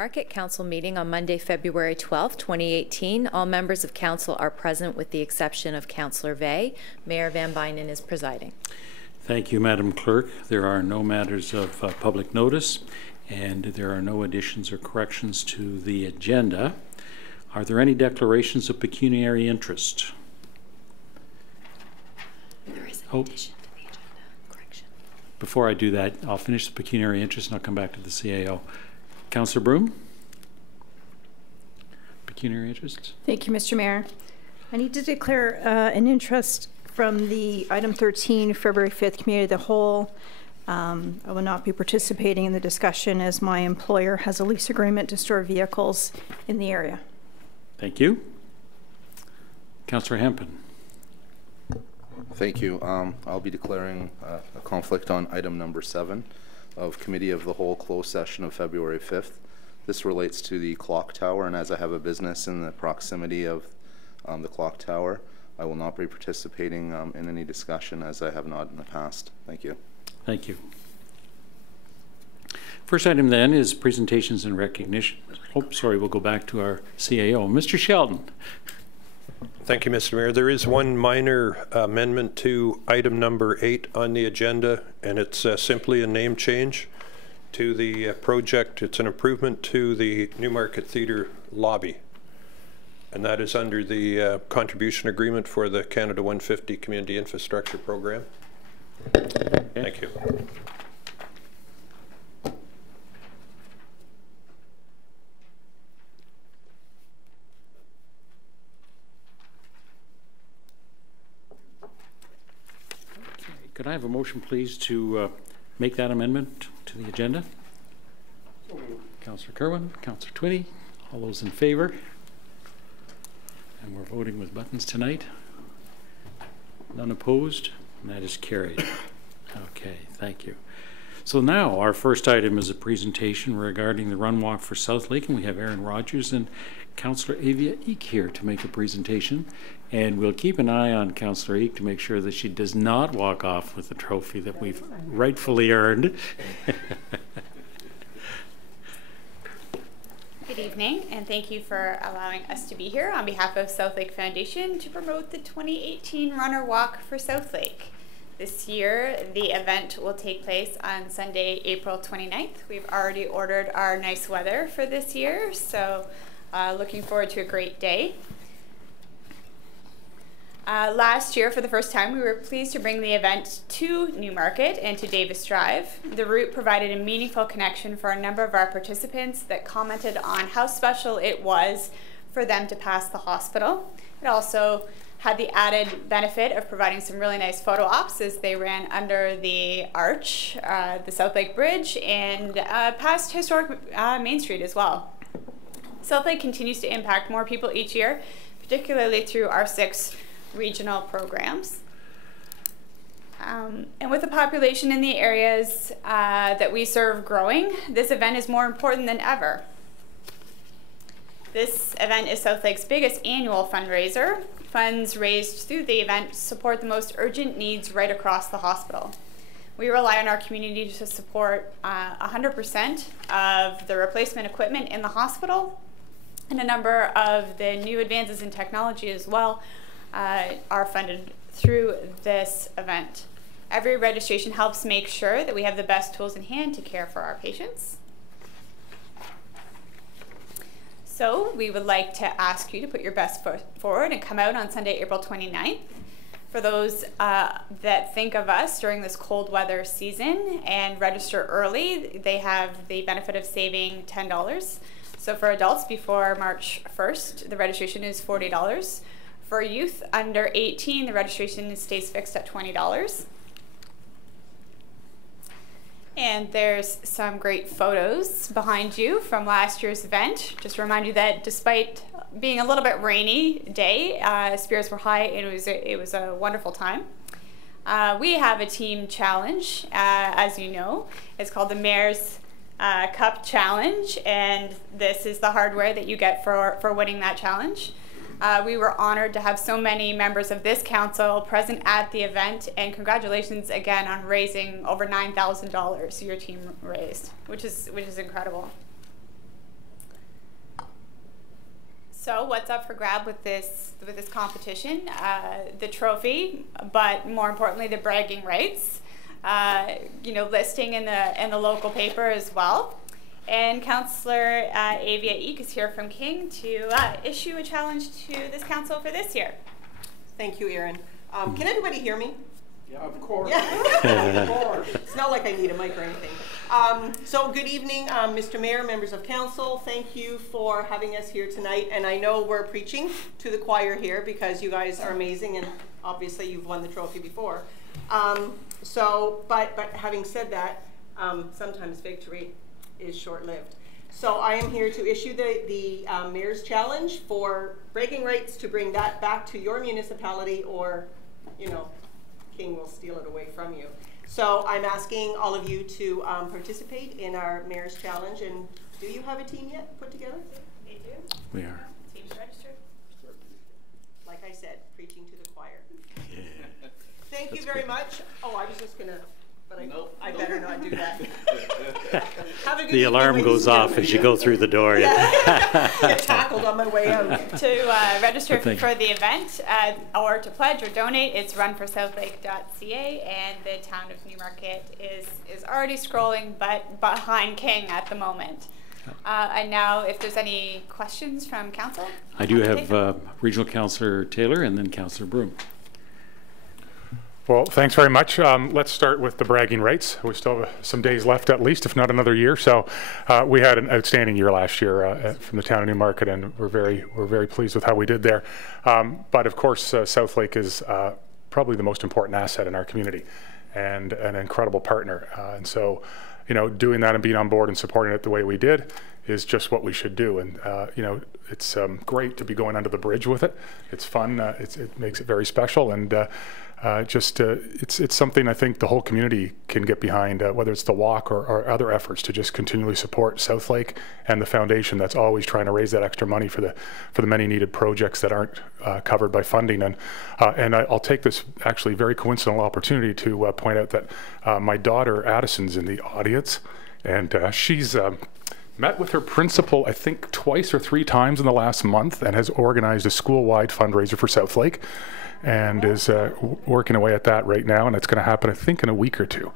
Newmarket Council meeting on Monday, February 12, 2018. All members of Council are present with the exception of Councillor Vey. Mayor Van Bynen is presiding. Thank you, Madam Clerk. There are no matters of public notice, and there are no additions or corrections to the agenda. Are there any declarations of pecuniary interest? There is an addition to the agenda. Correction. Before I do that, I'll finish the pecuniary interest and I'll come back to the CAO. Councillor Broom? Pecuniary interest? Thank you, Mr. Mayor. I need to declare an interest from the item 13, February 5th, Committee of the Whole. I will not be participating in the discussion as my employer has a lease agreement to store vehicles in the area. Thank you. Councillor Hempin. Thank you. I'll be declaring a conflict on item number 7 of Committee of the Whole closed session of February 5th. This relates to the clock tower, and as I have a business in the proximity of the clock tower, I will not be participating in any discussion as I have not in the past. Thank you. Thank you. First item then is presentations and recognition. Oh, sorry, we'll go back to our CAO. Mr. Sheldon. Thank you, Mr. Mayor. There is one minor amendment to item number 8 on the agenda, and it's simply a name change to the project. It's an improvement to the Newmarket Theatre lobby, and that is under the contribution agreement for the Canada 150 Community Infrastructure Program. Okay. Thank you. Could I have a motion, please, to make that amendment to the agenda? Councillor Kerwin, Councillor Twinney, all those in favor? And we're voting with buttons tonight. None opposed, and that is carried. Okay, thank you. So now our first item is a presentation regarding the Run Walk for South Lake, and we have Aaron Rogers and Councillor Avia Eek here to make a presentation. And we'll keep an eye on Councillor Eek to make sure that she does not walk off with the trophy that we've rightfully earned. Good evening, and thank you for allowing us to be here on behalf of South Lake Foundation to promote the 2018 Runner Walk for South Lake. This year, the event will take place on Sunday, April 29th. We've already ordered our nice weather for this year, so looking forward to a great day. Last year, for the first time, we were pleased to bring the event to Newmarket and to Davis Drive. The route provided a meaningful connection for a number of our participants that commented on how special it was for them to pass the hospital. It also had the added benefit of providing some really nice photo ops as they ran under the arch, the South Lake Bridge, and past historic Main Street as well. South Lake continues to impact more people each year, particularly through our 6 regional programs. And with the population in the areas that we serve growing, this event is more important than ever. This event is South Lake's biggest annual fundraiser. Funds raised through the event support the most urgent needs right across the hospital. We rely on our community to support 100% of the replacement equipment in the hospital, and a number of the new advances in technology as well are funded through this event. Every registration helps make sure that we have the best tools in hand to care for our patients. So we would like to ask you to put your best foot forward and come out on Sunday, April 29th. For those that think of us during this cold weather season and register early, they have the benefit of saving $10. So for adults before March 1st, the registration is $40. For youth under 18, the registration stays fixed at $20. And there's some great photos behind you from last year's event. Just to remind you that despite being a little bit rainy day, spirits were high and it was a wonderful time. We have a team challenge, as you know. It's called the Mayor's Cup Challenge, and this is the hardware that you get for winning that challenge. We were honored to have so many members of this council present at the event, and congratulations again on raising over $9,000 your team raised, which is incredible. So what's up for grab with this competition? The trophy, but more importantly, the bragging rights. Listing in the local paper as well. And Councillor Avia Eek is here from King to issue a challenge to this council for this year. Thank you, Erin. Can everybody hear me? Yeah, of course. Yeah. Of course. It's not like I need a mic or anything. So good evening, Mr. Mayor, members of council. Thank you for having us here tonight. And I know we're preaching to the choir here because you guys are amazing and obviously you've won the trophy before. But having said that, sometimes victory is short-lived. So I am here to issue the Mayor's Challenge for bragging rights to bring that back to your municipality, or, King will steal it away from you. So I'm asking all of you to participate in our Mayor's Challenge. And do you have a team yet put together? They do. We are. Team's registered. Like I said, preaching to the choir. Yeah. Thank That's you very good. much. Oh, I was just gonna, but I better not do that. Have a good The evening, alarm ladies goes and off as you go through the door. Get tackled on my way out. To register Thank for the event or to pledge or donate, it's runforsouthlake.ca, and the town of Newmarket is already scrolling, but behind King at the moment. And now, if there's any questions from council, I do have Regional Councillor Taylor and then Councillor Broom. Well, thanks very much. Let's start with the bragging rights. We still have some days left at least, if not another year. So we had an outstanding year last year from the town of Newmarket, and we're very pleased with how we did there. But of course, Southlake is probably the most important asset in our community and an incredible partner. And so, doing that and being on board and supporting it the way we did is just what we should do. And it's great to be going under the bridge with it. It's fun. It makes it very special, and it's something I think the whole community can get behind, whether it's the walk or other efforts to just continually support Southlake and the foundation that's always trying to raise that extra money for the many needed projects that aren't covered by funding. And I'll take this actually very coincidental opportunity to point out that my daughter Addison's in the audience, and she's met with her principal, I think, twice or three times in the last month, and has organized a school-wide fundraiser for Southlake, and is working away at that right now, and it's going to happen, I think, in a week or two.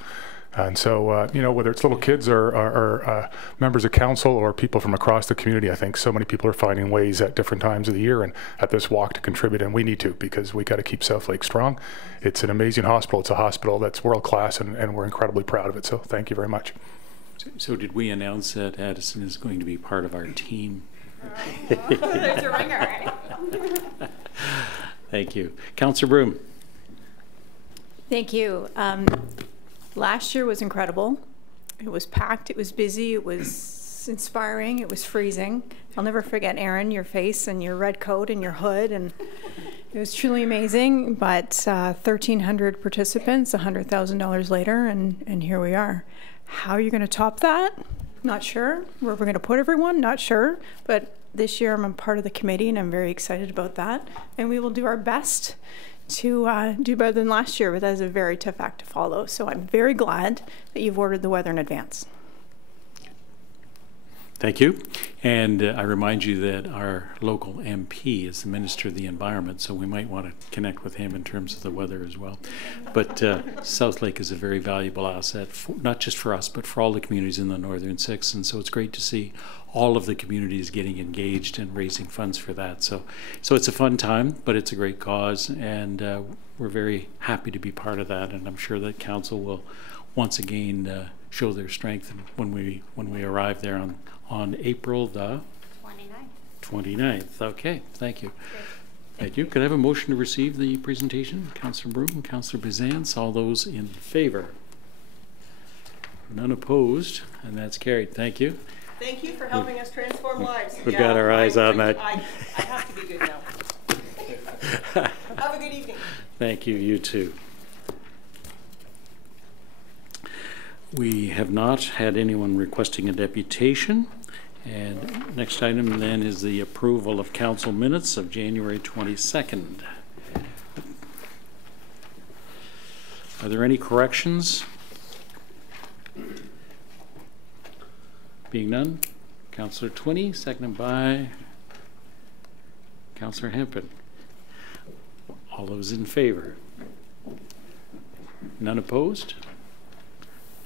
And so, whether it's little kids or members of council or people from across the community, I think so many people are finding ways at different times of the year and at this walk to contribute, and we need to, because we got to keep Southlake strong. It's an amazing hospital. It's a hospital that's world-class, and we're incredibly proud of it. So thank you very much. So did we announce that Addison is going to be part of our team? there's a ringer, right? Thank you. Councillor Broom. Thank you. Last year was incredible. It was packed, it was busy, it was inspiring, it was freezing. I'll never forget, Erin, your face and your red coat and your hood, and it was truly amazing. But 1,300 participants, $100,000 later, and here we are. How are you going to top that? Not sure. Where we're going to put everyone? Not sure. But this year I'm a part of the committee, and I'm very excited about that. And we will do our best to do better than last year, but that is a very tough act to follow. So I'm very glad that you've ordered the weather in advance. Thank you. And I remind you that our local MP is the Minister of the Environment, so we might want to connect with him in terms of the weather as well. But Southlake is a very valuable asset, not just for us, but for all the communities in the Northern Six. And so it's great to see all of the communities getting engaged and raising funds for that. So it's a fun time, but it's a great cause, and we're very happy to be part of that. And I'm sure that council will once again show their strength when we arrive there on April the 29th. Okay, thank you. Thank you. Could I have a motion to receive the presentation? Councillor Broom and Councillor Bizans, all those in favor? None opposed, and that's carried. Thank you. Thank you for helping us transform lives. We've got our eyes on that. I have to be good now. Have a good evening. Thank you, you too. We have not had anyone requesting a deputation. And next item then is the approval of council minutes of January 22nd. Are there any corrections? Being none, Councillor Twinney, seconded by Councillor Hempin. All those in favor? None opposed?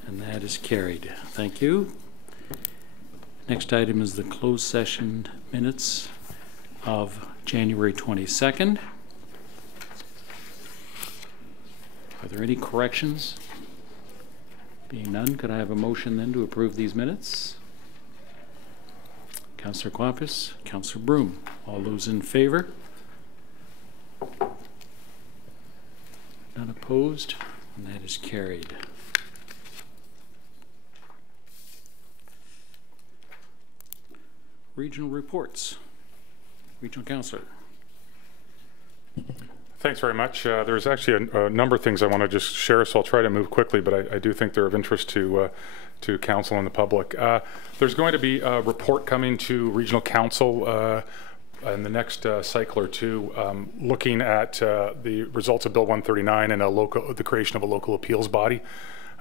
And that is carried. Thank you. Next item is the closed session minutes of January 22nd. Are there any corrections? Being none, could I have a motion then to approve these minutes? Councillor Quappis, Councillor Broom. All those in favor? None opposed, and that is carried. Regional reports. Regional Councillor. Thanks very much. There's actually a number of things I want to just share, so I'll try to move quickly, but I do think they're of interest to Council and the public. There's going to be a report coming to Regional Council in the next cycle or two, looking at the results of Bill 139 and the creation of a local appeals body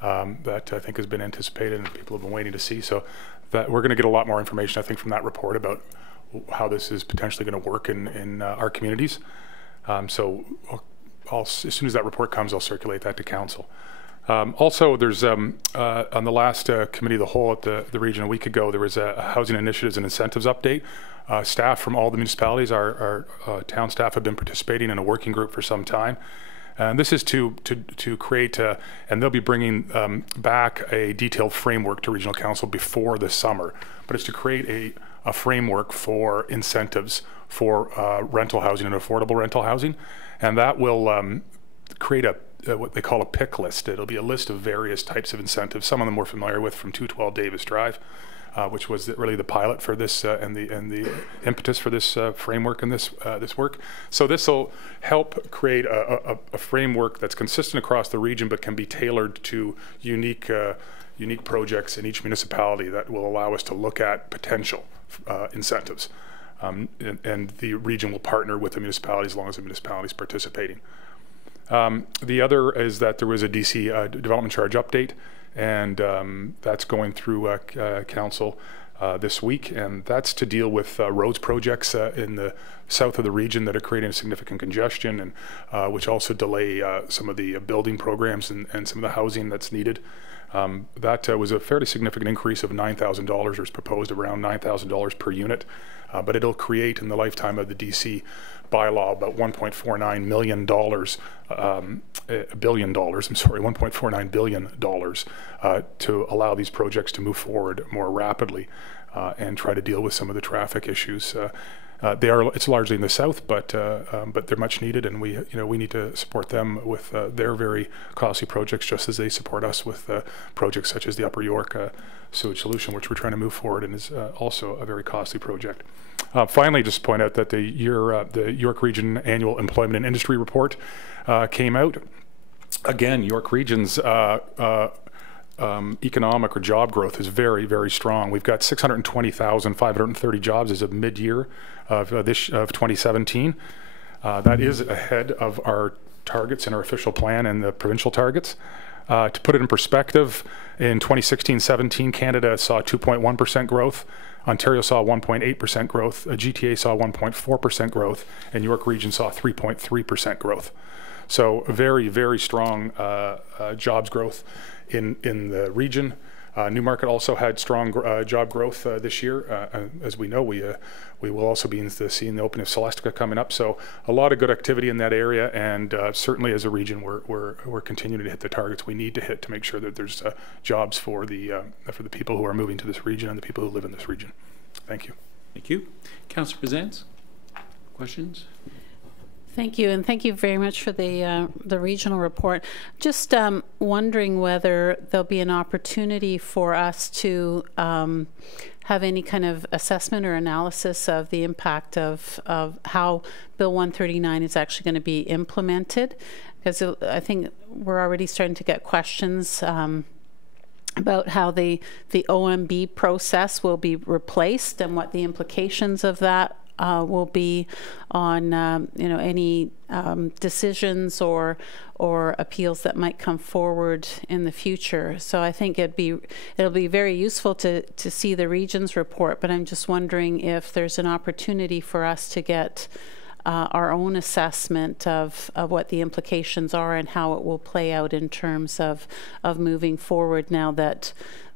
that I think has been anticipated and people have been waiting to see. So that we're going to get a lot more information, I think, from that report about how this is potentially going to work in our communities. So as soon as that report comes, I'll circulate that to Council. Also, there's on the last committee of the whole at the region a week ago, there was a housing initiatives and incentives update. Staff from all the municipalities, our town staff, have been participating in a working group for some time. And this is to create, and they'll be bringing back a detailed framework to Regional Council before the summer. But it's to create a framework for incentives for rental housing and affordable rental housing. And that will create what they call a pick list. It'll be a list of various types of incentives. Some of them we're familiar with from 212 Davis Drive, which was really the pilot for this and the impetus for this framework and this work. So this will help create a framework that's consistent across the region, but can be tailored to unique projects in each municipality that will allow us to look at potential incentives. And the region will partner with the municipalities as long as the municipality is participating. The other is that there was a DC development charge update, and that's going through Council this week, and that's to deal with roads projects in the south of the region that are creating significant congestion, and which also delay some of the building programs and some of the housing that's needed. That was a fairly significant increase of $9,000, or is proposed around $9,000 per unit, but it'll create in the lifetime of the DC bylaw about $1.49 million, $1.49 billion to allow these projects to move forward more rapidly and try to deal with some of the traffic issues. It's largely in the south, but they're much needed, and we need to support them with their very costly projects, just as they support us with projects such as the Upper York sewage solution, which we're trying to move forward, and is also a very costly project. Finally, just point out that the York Region Annual Employment and Industry Report came out. Again, York Region's economic or job growth is very, very strong. We've got 620,530 jobs as of mid-year of 2017. That is ahead of our targets in our official plan and the provincial targets. To put it in perspective, in 2016-17, Canada saw 2.1% growth, Ontario saw 1.8% growth, GTA saw 1.4% growth, and York Region saw 3.3% growth. So very, very strong jobs growth in the region. Newmarket also had strong job growth this year. As we know, we will also be seeing the opening of Celestica coming up. So a lot of good activity in that area, and certainly as a region, we're continuing to hit the targets we need to hit to make sure that there's jobs for the people who are moving to this region and the people who live in this region. Thank you. Thank you. Councillor Pezance, questions? Thank you, and thank you very much for the regional report. Just wondering whether there'll be an opportunity for us to have any kind of assessment or analysis of the impact of how Bill 139 is actually going to be implemented, because I think we're already starting to get questions about how the OMB process will be replaced and what the implications of that will be on any decisions or appeals that might come forward in the future. So I think it'll be very useful to see the region's report, but I'm just wondering if there's an opportunity for us to get our own assessment of what the implications are and how it will play out in terms of moving forward now that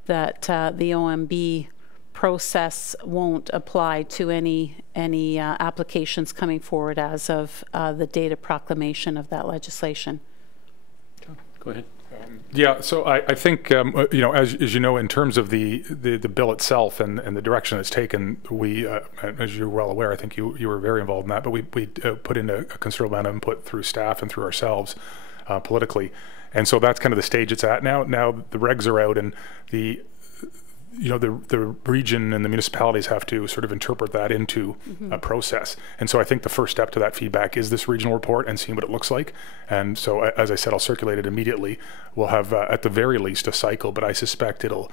the OMB process won't apply to any applications coming forward as of the date of proclamation of that legislation. Go ahead. Yeah, so I think, you know, as you know, in terms of the bill itself and the direction it's taken, we, as you're well aware, I think you were very involved in that, but we put in a considerable amount of input through staff and through ourselves politically. And so that's kind of the stage it's at now. Now the regs are out, and the region and the municipalities have to sort of interpret that into a process. And so I think the first step to that feedback is this regional report and seeing what it looks like. And so, as I said, I'll circulate it immediately. We'll have, at the very least, a cycle, but I suspect it'll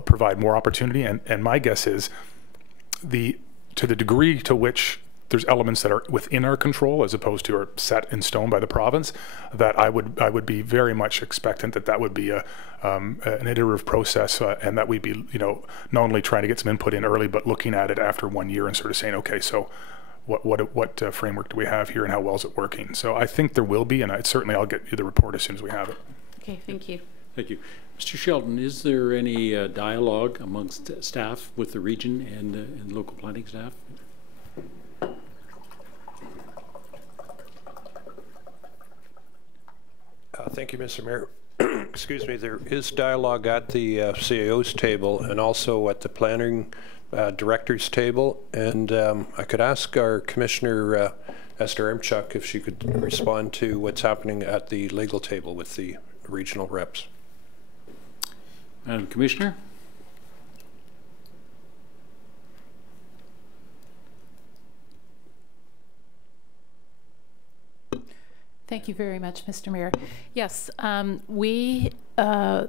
provide more opportunity. And my guess is to the degree to which there's elements that are within our control as opposed to are set in stone by the province, that I would be very much expectant that would be an iterative process, and that we'd be, you know, not only trying to get some input in early, but looking at it after 1 year and sort of saying, okay, so what framework do we have here and how well is it working? So I think there will be, and I'll get you the report as soon as we have it. Okay, thank you. Thank you. Mr. Sheldon, is there any dialogue amongst staff with the region and local planning staff? Thank you, Mr. Mayor. Excuse me, there is dialogue at the CAO's table and also at the planning director's table. And I could ask our Commissioner, Esther Ermchuk, if she could respond to what's happening at the legal table with the regional reps. Madam Commissioner? Thank you very much, Mr. Mayor. Yes, we have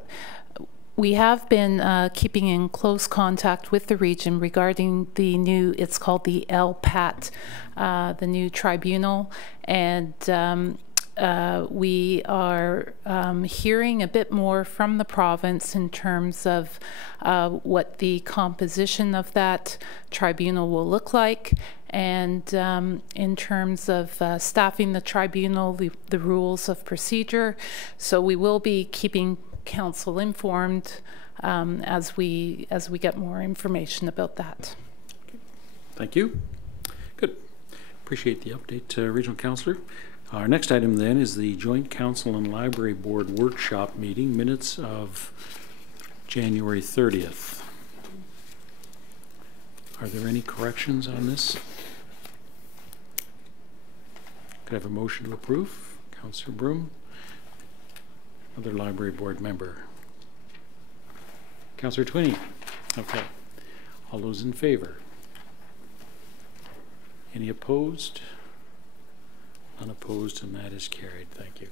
been keeping in close contact with the region regarding the new, it's called the LPAT, the new tribunal, and we are hearing a bit more from the province in terms of what the composition of that tribunal will look like, and in terms of staffing the tribunal, the rules of procedure. So we will be keeping council informed as we get more information about that. Thank you. Good. Appreciate the update, Regional Councillor. Our next item then is the Joint Council and Library Board Workshop Meeting, minutes of January 30th. Are there any corrections on this? Could I have a motion to approve? Councillor Broom. Other Library Board member. Councillor Twinney. Okay. All those in favor? Any opposed? Unopposed, and that is carried. Thank you.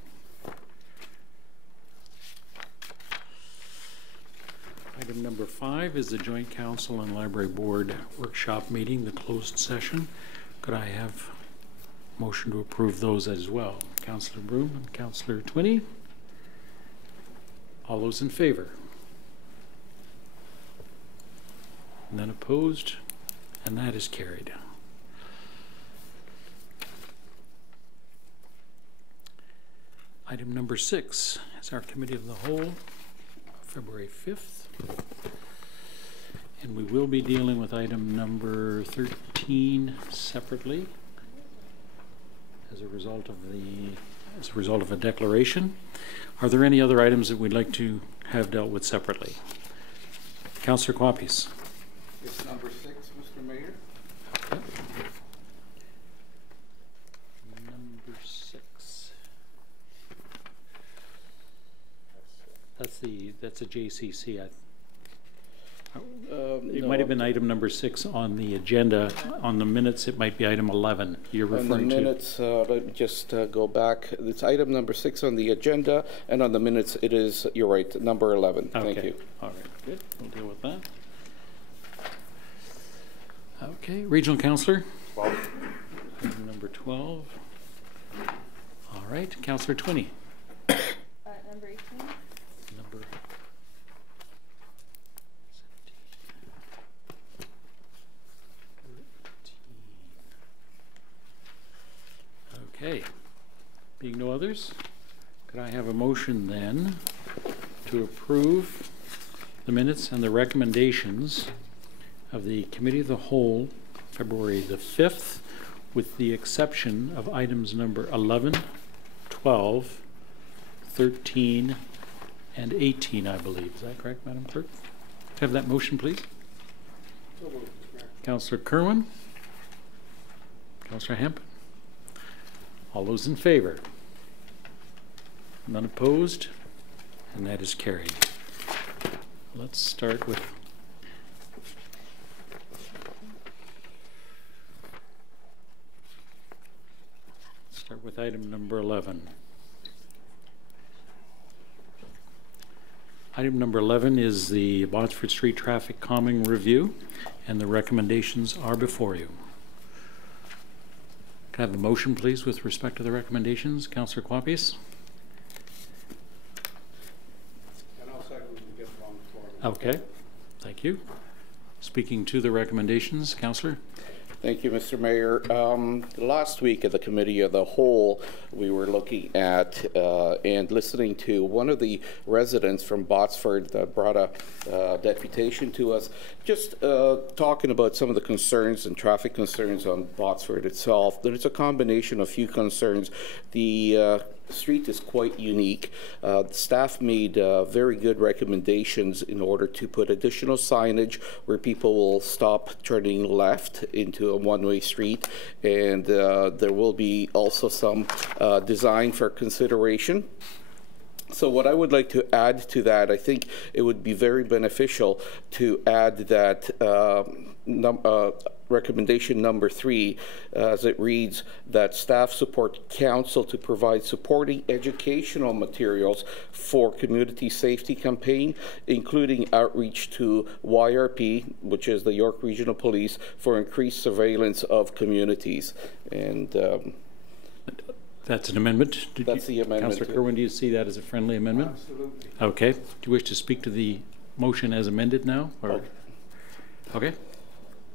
Item number 5 is the Joint Council and Library Board Workshop Meeting, the closed session. Could I have a motion to approve those as well? Councillor Broom and Councillor Twinney. All those in favor? None opposed, and that is carried. Item number 6 is our Committee of the Whole, February 5th. And we will be dealing with item number 13 separately as a result of a declaration. Are there any other items that we'd like to have dealt with separately? Councillor Quappies. It's number 6, Mr. Mayor. Okay. Number 6. That's a JCC. It might have been item number 6 on the agenda. On the minutes, it might be item 11. You're referring to. On the minutes, let me just go back. It's item number 6 on the agenda, and on the minutes, it is, you're right, number 11. Okay. Thank you. All right, good. We'll deal with that. Okay, Regional Councillor. 12. Item number 12. All right, Councillor Twinney. Number 18. Number 17. others. Could I have a motion then to approve the minutes and the recommendations of the Committee of the Whole, February the 5th, with the exception of items number 11, 12, 13, and 18, I believe. Is that correct, Madam Clerk? Have that motion, please. Councillor Kerwin. Councillor Hemp. All those in favor? None opposed? And that is carried. Let's start with item number 11. Item number 11 is the Botsford Street Traffic Calming Review, and the recommendations are before you. Can I have the motion, please, with respect to the recommendations? Councillor Quappius? And I'll second when we get along the floor. Okay, thank you. Speaking to the recommendations, Councillor? Thank you, Mr. Mayor. Last week at the Committee of the Whole, we were looking at and listening to one of the residents from Botsford that brought a deputation to us, just talking about some of the concerns and traffic concerns on Botsford itself. There's a combination of few concerns. The street is quite unique. Staff made very good recommendations in order to put additional signage where people will stop turning left into a one-way street, and there will be also some design for consideration. So what I would like to add to that, I think it would be very beneficial to add that recommendation number 3, as it reads, that staff support council to provide supporting educational materials for community safety campaign, including outreach to YRP, which is the York Regional Police, for increased surveillance of communities. And that's an amendment? That's the amendment. Councillor Kerwin, do you see that as a friendly amendment? Absolutely. Okay. Do you wish to speak to the motion as amended now? Or? Okay.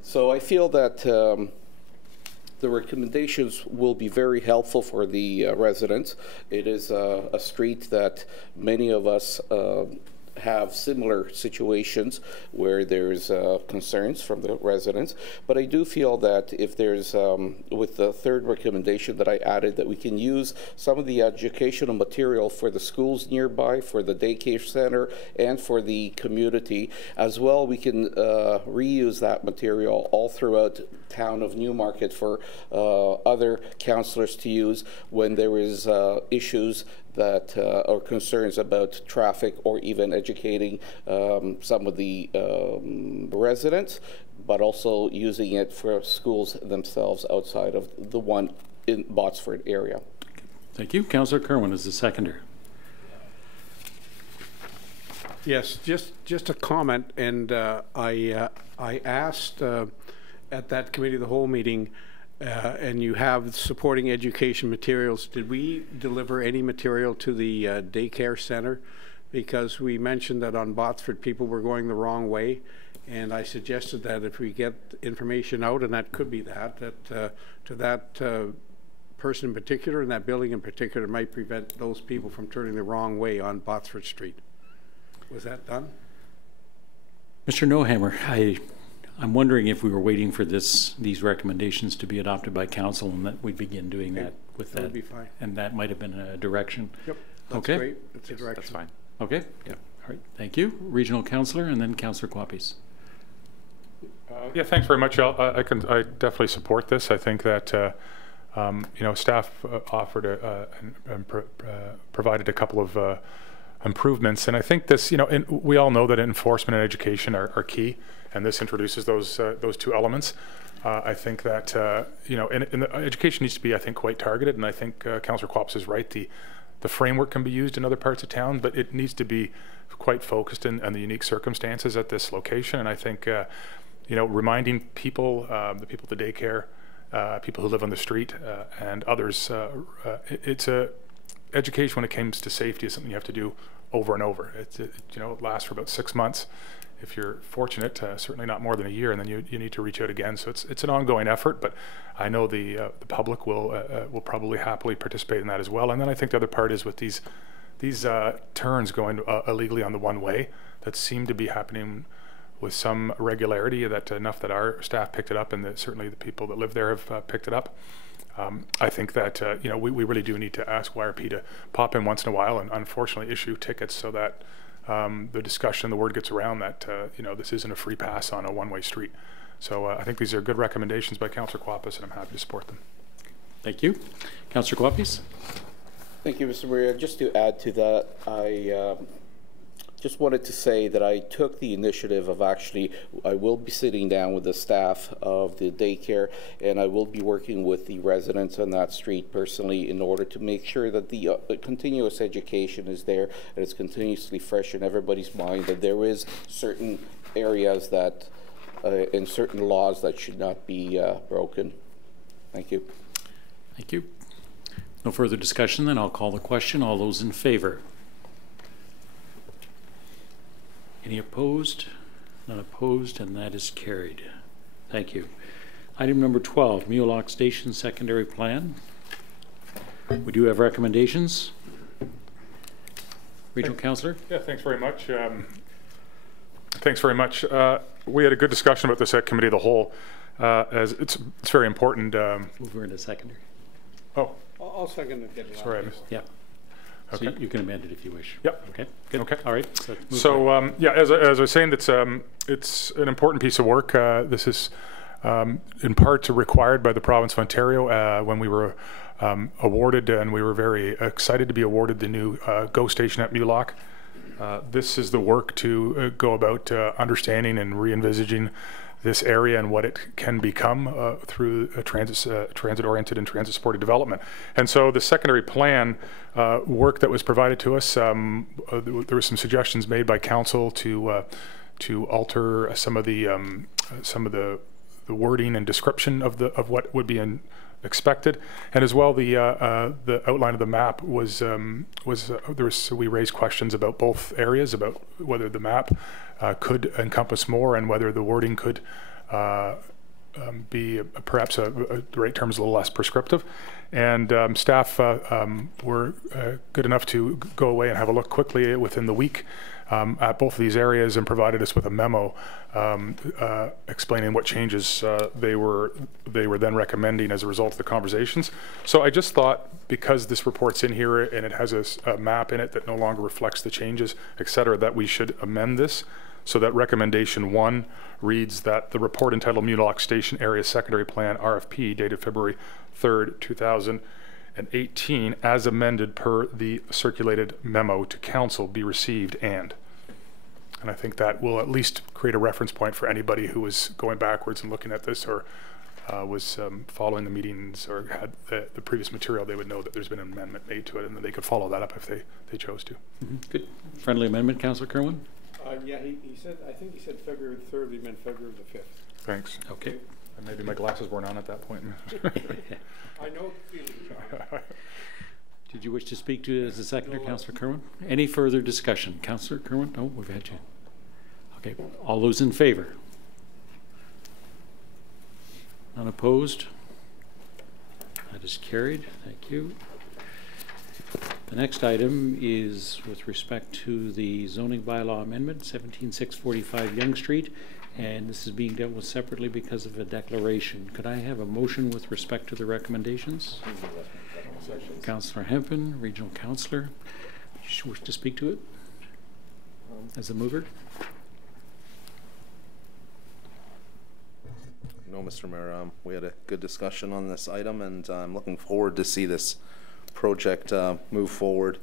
So I feel that the recommendations will be very helpful for the residents. It is a street that many of us have similar situations where there's concerns from the residents. But I do feel that if there's, with the third recommendation that I added, that we can use some of the educational material for the schools nearby, for the daycare center, and for the community. As well, we can reuse that material all throughout town of Newmarket for other councillors to use when there is issues that are concerns about traffic, or even educating some of the residents, but also using it for schools themselves outside of the one in Botsford area. Thank you. Councillor Kerwin is the seconder. Yes, just a comment, and I asked at that Committee of the Whole meeting, and you have supporting education materials. Did we deliver any material to the daycare center? Because we mentioned that on Botsford people were going the wrong way, and I suggested that if we get information out, and that could be that to that person in particular, and that building in particular, might prevent those people from turning the wrong way on Botsford Street. Was that done? Mr. Nohammer, I'm wondering if we were waiting for these recommendations to be adopted by council, and that we'd begin doing that with that. That would be fine. And that might have been a direction. Yep, that's okay. Great. That's a direction. That's fine. Okay. Yep. All right. Thank you. Regional Councillor, and then Councillor Quappies. Yeah, thanks very much. I definitely support this. I think that staff offered and provided a couple of improvements, and I think this, we all know that enforcement and education are key, and this introduces those two elements. I think that and education needs to be, I think, quite targeted, and I think Councillor Quapps is right. The framework can be used in other parts of town, but it needs to be quite focused on the unique circumstances at this location. And I think reminding people, the people at the daycare, people who live on the street, and others, education when it comes to safety is something you have to do over and over. It lasts for about 6 months. if you're fortunate, certainly not more than a year, and then you need to reach out again. So it's an ongoing effort, but I know the public will probably happily participate in that as well. And then I think the other part is with these turns going illegally on the one-way that seem to be happening with some regularity, that enough that our staff picked it up, and that certainly the people that live there have picked it up. I think that we really do need to ask YRP to pop in once in a while and unfortunately issue tickets so that the discussion, the word gets around that this isn't a free pass on a one-way street. So I think these are good recommendations by Councillor Quapis, and I'm happy to support them. Thank you. Councillor Quapis. Thank you, Mr. Mayor. Just to add to that, I just wanted to say that I took the initiative of I will be sitting down with the staff of the daycare, and I will be working with the residents on that street personally in order to make sure that the continuous education is there and it's continuously fresh in everybody's mind, that there is certain areas that and certain laws that should not be broken. Thank you. Thank you. No further discussion, then I'll call the question. All those in favor? Any opposed? None opposed, and that is carried. Thank you. Item number 12, Mulock Station Secondary Plan. We do have recommendations. Regional Councillor? Yeah, thanks very much. Thanks very much. We had a good discussion about this at Committee of the Whole, as it's very important. Move her into secondary. Oh. I'll second it. Sorry, I missed. Yeah. Okay. So you can amend it if you wish. Yep. Okay. Good. Okay. All right. So yeah, as I was saying, it's an important piece of work. This is in part required by the province of Ontario when we were awarded, and we were very excited to be awarded the new GO station at Mulock. This is the work to go about understanding and re-envisaging this area and what it can become through a transit-oriented and transit-supported development. And so the secondary plan work that was provided to us, there were some suggestions made by council to alter some of the wording and description of what would be expected, and as well the outline of the map was we raised questions about both areas, about whether the map could encompass more and whether the wording could be perhaps the right term is a little less prescriptive. And staff were good enough to go away and have a look quickly within the week at both of these areas and provided us with a memo explaining what changes they were then recommending as a result of the conversations. So I just thought, because this report's in here and it has a map in it that no longer reflects the changes, et cetera, that we should amend this so that recommendation 1 reads that the report entitled Mulock Station Area Secondary Plan RFP dated February 3rd, 2018 as amended per the circulated memo to council be received and I think that will at least create a reference point for anybody who was going backwards and looking at this or was following the meetings or had the previous material. They would know that there's been an amendment made to it and that they could follow that up if they chose to. Mm-hmm. Good. Friendly amendment, Councillor Kerwin? Yeah, he said, I think he said February 3rd, he meant February the 5th. Thanks. Okay. And maybe my glasses weren't on at that point. I know the feeling, John. Did you wish to speak to it as a seconder, no, Councillor Kerwin? Any further discussion? Councillor Kerwin? No, we've had you. Okay. All those in favor? None opposed? That is carried. Thank you. The next item is with respect to the zoning bylaw amendment, 17645 Yonge Street, and this is being dealt with separately because of a declaration. Could I have a motion with respect to the recommendations? Councillor Hempin, Regional Councillor, you wish to speak to it as a mover? No, Mr. Mayor, we had a good discussion on this item, and I'm looking forward to see this project move forward,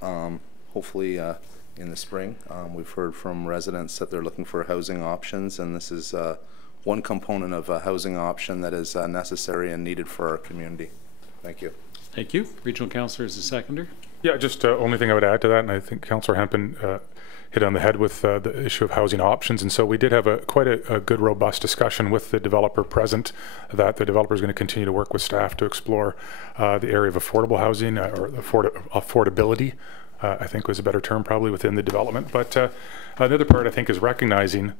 hopefully in the spring. We've heard from residents that they're looking for housing options, and this is one component of a housing option that is necessary and needed for our community. Thank you. Thank you. Regional Councillor is the seconder. Yeah, just only thing I would add to that, and I think Councillor Hempin hit on the head with the issue of housing options. And so we did have quite a good, robust discussion with the developer present that the developer is going to continue to work with staff to explore the area of affordable housing or affordability I think was a better term probably within the development. But the other part I think is recognizing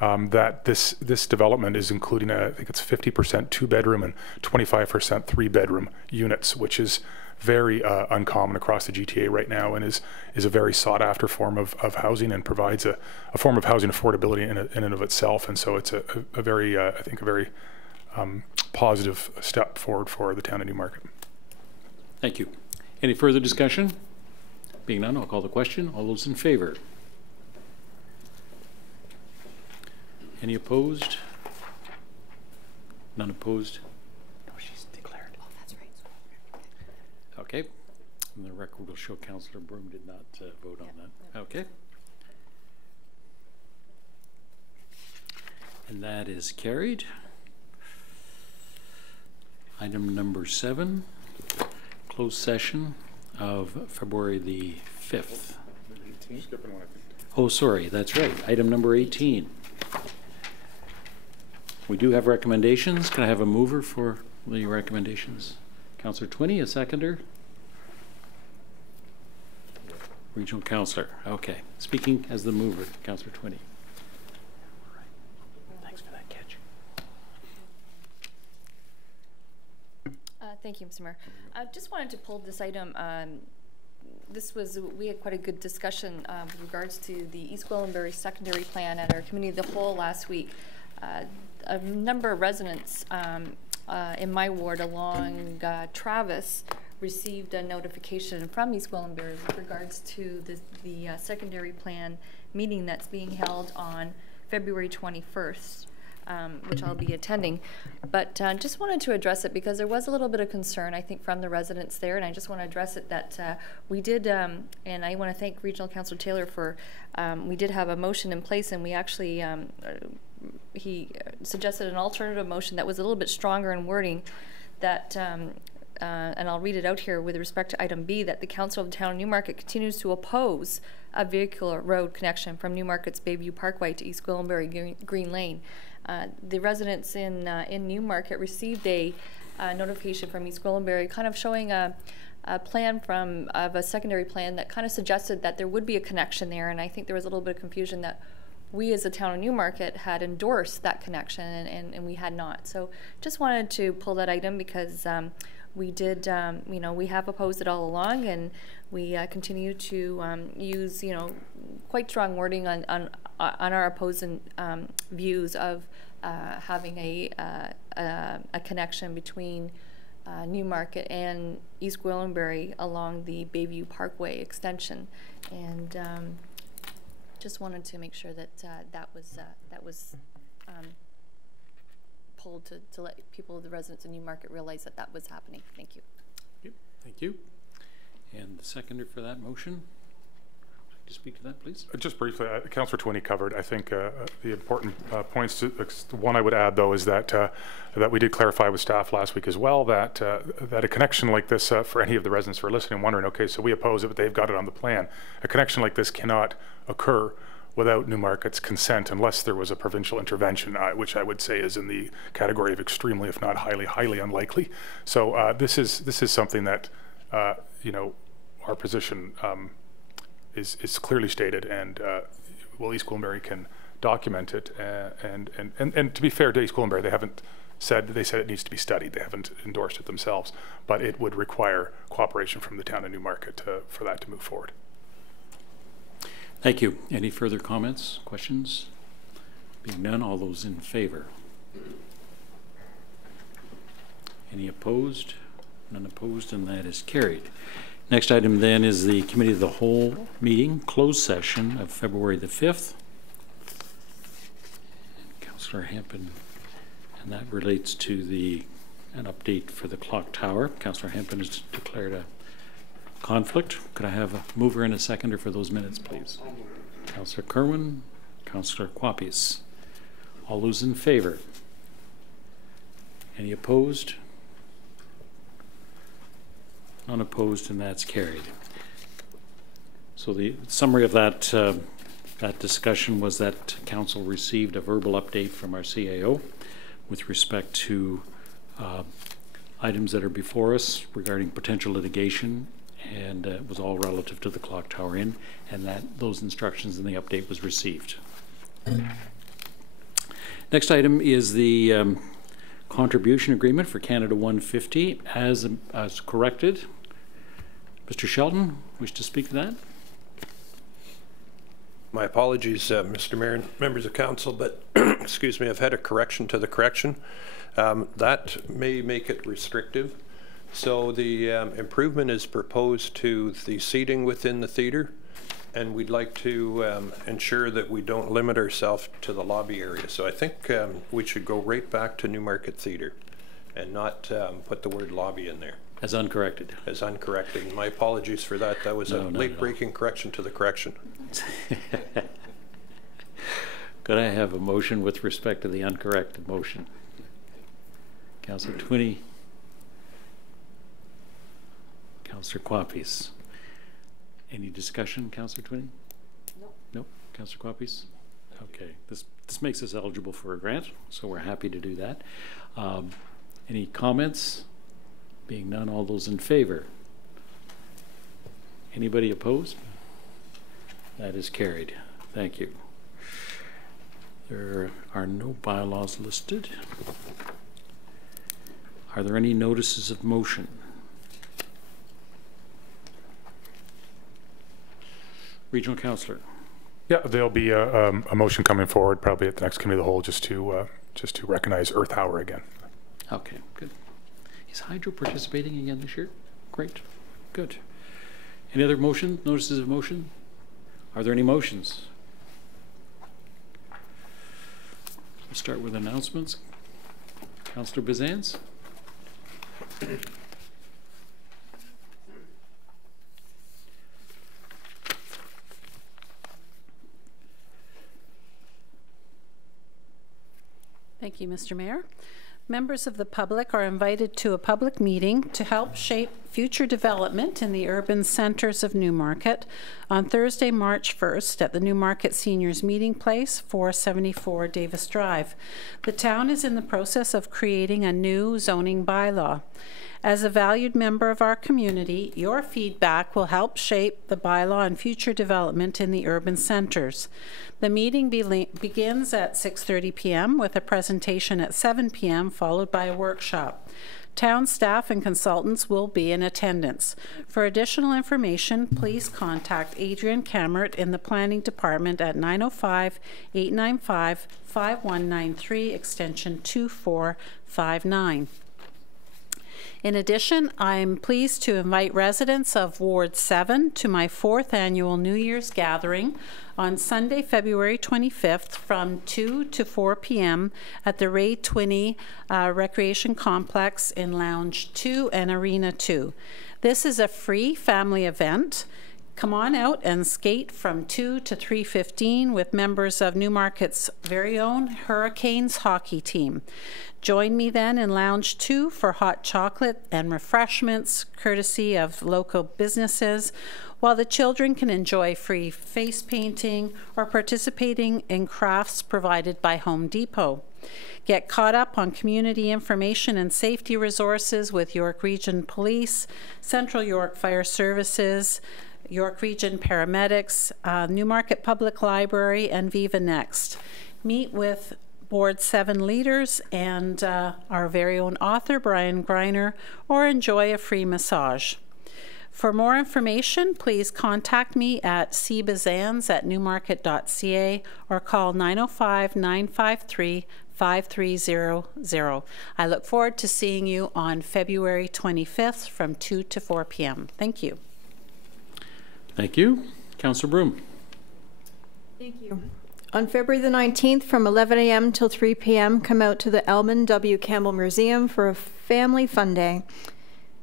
that this development is including, I think it's 50% 2-bedroom and 25% 3-bedroom units, which is very uncommon across the GTA right now, and is a very sought after form of housing, and provides a form of housing affordability in and of itself. And so it's a very, I think, a very positive step forward for the town of Newmarket. Thank you. Any further discussion? Being none, I'll call the question. All those in favor? Any opposed? None opposed? No, she's declared. Oh, that's right. Okay. And the record will show Councillor Broom did not vote on that. Okay. And that is carried. Item number 7, closed session of February the 5th. Oh, sorry, that's right. Item number 18. We do have recommendations. Can I have a mover for the recommendations? Councillor Twinney, a seconder? Regional Councillor. Okay. Speaking as the mover, Councillor Twinney. Thanks for that catch. Thank you, Mr. Mayor. I just wanted to pull this item. We had quite a good discussion with regards to the East Gwillimbury secondary plan at our committee of the whole last week. A number of residents in my ward along Travis received a notification from East Gwillimbury with regards to the secondary plan meeting that's being held on February 21st, which I'll be attending. But just wanted to address it because there was a little bit of concern, I think, from the residents there, and I just want to address it that we did, and I want to thank Regional Councillor Taylor for, we did have a motion in place, and we actually, he suggested an alternative motion that was a little bit stronger in wording that, and I'll read it out here with respect to item B, that the Council of the Town of Newmarket continues to oppose a vehicular road connection from Newmarket's Bayview Parkway to East Gwillimbury Green Lane. The residents in Newmarket received a notification from East Gwillimbury kind of showing a plan of a secondary plan that kind of suggested that there would be a connection there, and I think there was a little bit of confusion that we as the town of Newmarket had endorsed that connection and we had not. So just wanted to pull that item because we did, you know, we have opposed it all along, and we continue to use, you know, quite strong wording on our opposing views of having a connection between Newmarket and East Gwillimbury along the Bayview Parkway extension, and just wanted to make sure that that was pulled to let people, the residents of Newmarket, realize that that was happening. Thank you. Yep. Thank you. And the seconder for that motion, to speak to that, please. Just briefly, Councillor Twinney covered, I think, the important points. The one I would add, though, is that that we did clarify with staff last week as well that that a connection like this, for any of the residents who are listening, wondering, okay, so we oppose it, but they've got it on the plan. A connection like this cannot occur without Newmarket's consent, unless there was a provincial intervention, which I would say is in the category of extremely, if not highly unlikely. So this is something that you know, our position is clearly stated, and well, East Gwillimbury can document it. And to be fair to East Gwillimbury, they said it needs to be studied. They haven't endorsed it themselves, but it would require cooperation from the town of Newmarket for that to move forward. Thank you. Any further comments, questions? Being none, all those in favor? Any opposed? None opposed, and that is carried. Next item then is the Committee of the Whole meeting, closed session of February the 5th. Councillor Hampton, and that relates to an update for the clock tower. Councillor Hampton has declared a conflict. Could I have a mover and a seconder for those minutes, please? Councillor Kerwin, Councillor Quapis. All those in favor? Any opposed? None opposed, and that's carried. So the summary of that discussion was that Council received a verbal update from our CAO with respect to items that are before us regarding potential litigation and it was all relative to the Clock Tower Inn, and that those instructions in the update was received. Next item is the contribution agreement for Canada 150 as corrected. Mr. Shelton, wish to speak to that? My apologies, Mr. Mayor and members of council, but excuse me, I've had a correction to the correction. That may make it restrictive. So the improvement is proposed to the seating within the theatre, and we'd like to ensure that we don't limit ourselves to the lobby area. So I think we should go right back to Newmarket Theatre and not put the word lobby in there. As uncorrected. As uncorrected. My apologies for that. That was a late-breaking correction to the correction. Could I have a motion with respect to the uncorrected motion? Councillor Twinney. Councillor Quapis. Any discussion, Councillor Twinney? Nope. Nope. Councillor Quapis? Okay. This makes us eligible for a grant, so we're happy to do that. Any comments? Being none, all those in favor? Anybody opposed? That is carried. Thank you. There are no bylaws listed. Are there any notices of motion? Regional Councillor. Yeah, there'll be a motion coming forward probably at the next committee of the whole just to recognize Earth Hour again. Okay, good. Is Hydro participating again this year? Great, good. Any other motion, notices of motion? Are there any motions? We'll start with announcements. Councillor Bizans. Thank you, Mr. Mayor. Members of the public are invited to a public meeting to help shape future development in the urban centers of Newmarket on Thursday, March 1st at the Newmarket Seniors Meeting Place, 474 Davis Drive. The town is in the process of creating a new zoning bylaw. As a valued member of our community, your feedback will help shape the bylaw and future development in the urban centers. The meeting begins at 6:30 p.m. with a presentation at 7 p.m. followed by a workshop. Town staff and consultants will be in attendance. For additional information, please contact Adrian Cammert in the Planning Department at 905-895-5193, extension 2459. In addition, I'm pleased to invite residents of Ward 7 to my 4th annual New Year's gathering on Sunday, February 25th from 2 to 4 p.m. at the Ray Twinney Recreation Complex in Lounge 2 and Arena 2. This is a free family event. Come on out and skate from 2 to 3:15 with members of Newmarket's very own Hurricanes hockey team. Join me then in Lounge 2 for hot chocolate and refreshments, courtesy of local businesses, while the children can enjoy free face painting or participating in crafts provided by Home Depot. Get caught up on community information and safety resources with York Region Police, Central York Fire Services, York Region Paramedics, Newmarket Public Library, and Viva Next. Meet with Board 7 leaders and our very own author, Brian Greiner, or enjoy a free massage. For more information, please contact me at cbazans@newmarket.ca or call 905-953-5300. I look forward to seeing you on February 25th from 2 to 4 p.m. Thank you. Thank you. Councillor Broom. Thank you. On February the 19th from 11 a.m. till 3 p.m., come out to the Elman W. Campbell Museum for a family fun day.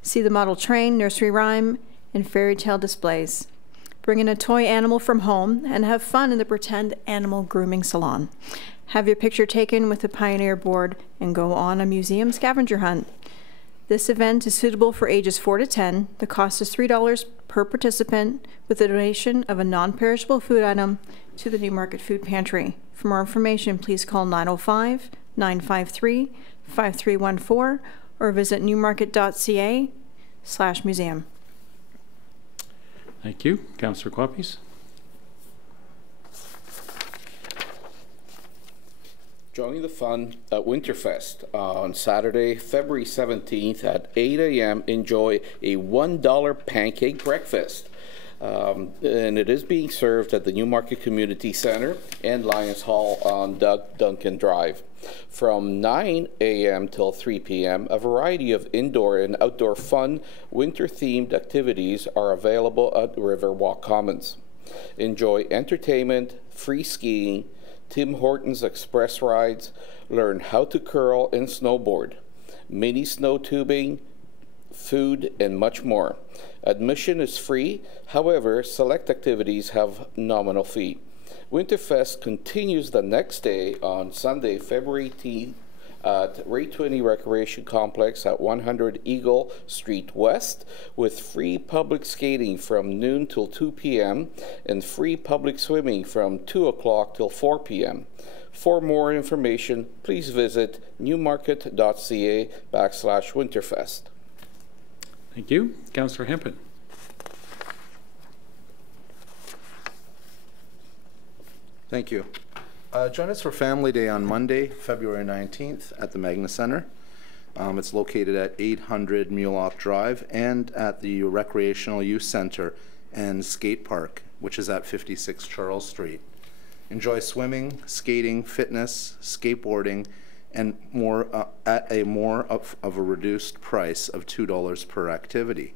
See the model train, nursery rhyme, and fairy tale displays. Bring in a toy animal from home and have fun in the pretend animal grooming salon. Have your picture taken with the Pioneer Board and go on a museum scavenger hunt. This event is suitable for ages 4 to 10. The cost is $3 per participant with a donation of a non-perishable food item to the Newmarket Food Pantry. For more information, please call 905-953-5314 or visit newmarket.ca/museum. Thank you. Councillor Quappies. Join the fun at Winterfest on Saturday, February 17th at 8 a.m. Enjoy a $1 pancake breakfast. And it is being served at the Newmarket Community Center and Lions Hall on Doug Duncan Drive. From 9 a.m. till 3 p.m., a variety of indoor and outdoor fun, winter-themed activities are available at Riverwalk Commons. Enjoy entertainment, free skiing, Tim Hortons Express rides, learn how to curl and snowboard, mini snow tubing, food, and much more. Admission is free, however, select activities have nominal fee. Winterfest continues the next day on Sunday, February 18th at Ray 20 Recreation Complex at 100 Eagle Street West, with free public skating from noon till 2 p.m. and free public swimming from 2 o'clock till 4 p.m. For more information, please visit newmarket.ca/Winterfest. Thank you. Councillor Hempin. Thank you. Join us for Family Day on Monday, February 19th at the Magna Center. It's located at 800 Mulock Drive and at the Recreational Youth Center and Skate Park, which is at 56 Charles Street. Enjoy swimming, skating, fitness, skateboarding, and more at a more of a reduced price of $2 per activity.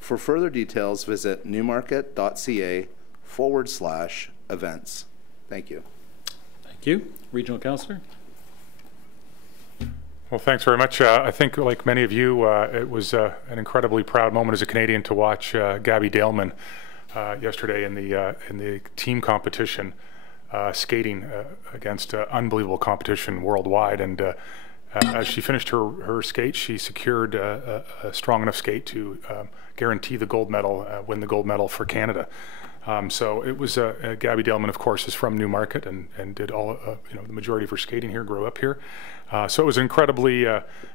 For further details, visit newmarket.ca/events. Thank you. Thank you. Regional Councillor. Well, thanks very much. I think, like many of you, it was an incredibly proud moment as a Canadian to watch Gabby Daleman yesterday in the team competition, skating against unbelievable competition worldwide. And as she finished her skate, she secured a strong enough skate to guarantee the gold medal, win the gold medal for Canada. So it was Gabby Daleman, of course, is from Newmarket and did all the majority of her skating here, grew up here. So it was incredibly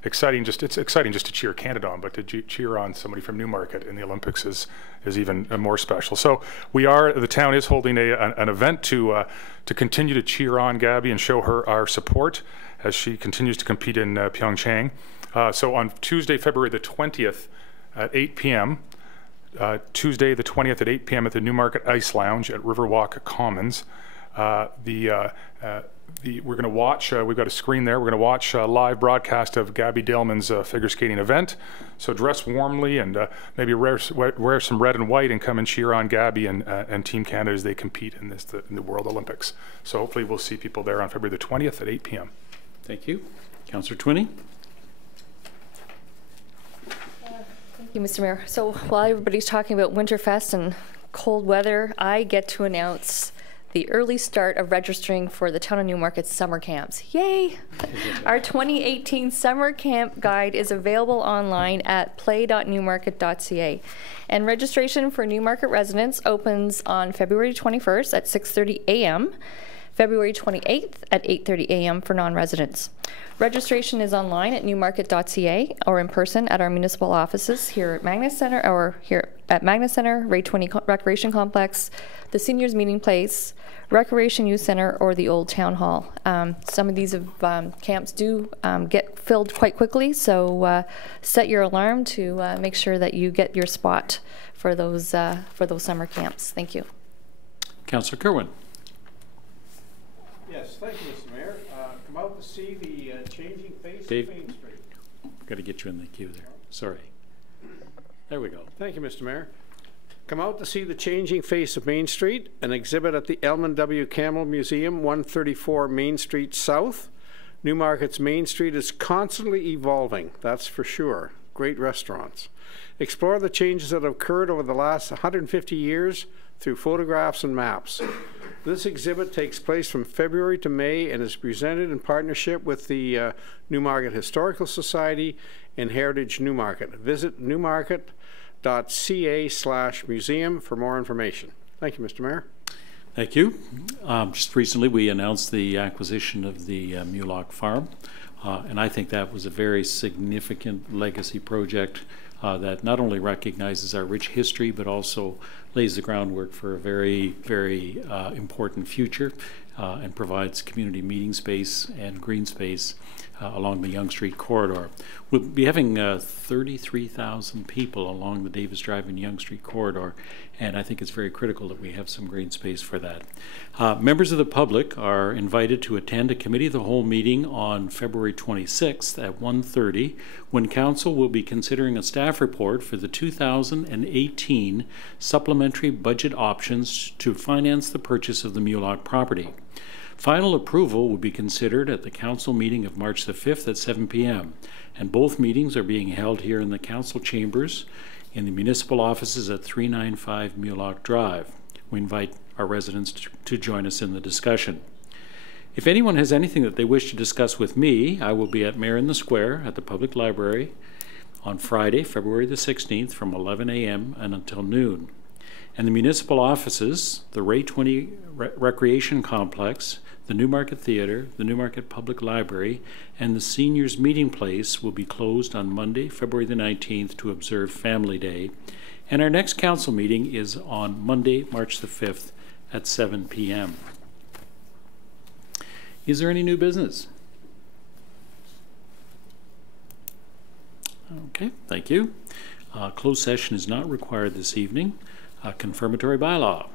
exciting. It's exciting just to cheer Canada on, but to cheer on somebody from Newmarket in the Olympics is even more special. So the town is holding an event to continue to cheer on Gabby and show her our support as she continues to compete in Pyeongchang. So on Tuesday, February the 20th at 8 p.m., Tuesday the 20th at 8 p.m. at the Newmarket Ice Lounge at Riverwalk Commons. We're going to watch, we've got a screen there, we're going to watch a live broadcast of Gabby Daleman's figure skating event. So dress warmly and maybe wear some red and white and come and cheer on Gabby and Team Canada as they compete in the World Olympics. So hopefully we'll see people there on February the 20th at 8 p.m. Thank you. Councillor Twinney. Thank you, Mr. Mayor. So while everybody's talking about Winterfest and cold weather, I get to announce the early start of registering for the Town of Newmarket summer camps. Yay! Our 2018 summer camp guide is available online at play.newmarket.ca. And registration for Newmarket residents opens on February 21st at 6:30 a.m., February 28th at 8:30 a.m. for non-residents. Registration is online at newmarket.ca or in person at our municipal offices here at Magna Center Ray 20 Recreation Complex, the Seniors Meeting Place, Recreation Youth Center, or the Old Town Hall. Some of these camps do get filled quite quickly, so set your alarm to make sure that you get your spot for those summer camps. Thank you. Councillor Kerwin. Yes, thank you, Mr. Mayor. Come out to see the changing face Dave, of Main Street. Got to get you in the queue there. Sorry. There we go. Thank you, Mr. Mayor. Come out to see the changing face of Main Street, an exhibit at the Elman W. Campbell Museum, 134 Main Street South. Newmarket's Main Street is constantly evolving, that's for sure. Great restaurants. Explore the changes that have occurred over the last 150 years through photographs and maps. This exhibit takes place from February to May and is presented in partnership with the Newmarket Historical Society and Heritage Newmarket. Visit newmarket.ca/museum for more information. Thank you, Mr. Mayor. Thank you. Just recently we announced the acquisition of the Mulock Farm, and I think that was a very significant legacy project that not only recognizes our rich history but also lays the groundwork for a very, very important future and provides community meeting space and green space along the Yonge Street corridor. We'll be having 33,000 people along the Davis Drive and Yonge Street corridor, and I think it's very critical that we have some green space for that. Members of the public are invited to attend a committee of the whole meeting on February 26th at 1:30, when council will be considering a staff report for the 2018 supplementary budget options to finance the purchase of the Mulock property. Final approval will be considered at the council meeting of March the 5th at 7 p.m. And both meetings are being held here in the council chambers in the municipal offices at 395 Mulock Drive. We invite our residents to join us in the discussion. If anyone has anything that they wish to discuss with me, I will be at Mayor in the Square at the Public Library on Friday, February the 16th from 11 a.m. and until noon. And the municipal offices, the Ray 20 Recreation Complex, the Newmarket Theatre, the Newmarket Public Library, and the Seniors Meeting Place will be closed on Monday, February the 19th to observe Family Day. And our next council meeting is on Monday, March the 5th at 7 p.m. Is there any new business? Okay, thank you. Closed session is not required this evening. Confirmatory bylaw.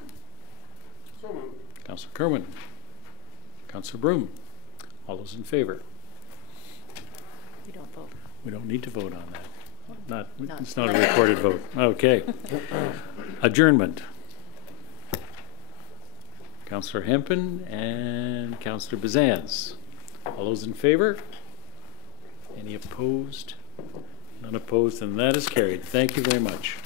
So moved. Councillor Kerwin. Councillor Broom. All those in favor? We don't vote. We don't need to vote on that. It's not a recorded vote. Okay. Adjournment. Councillor Hempen and Councillor Bazans. All those in favor? Any opposed? None opposed, and that is carried. Thank you very much.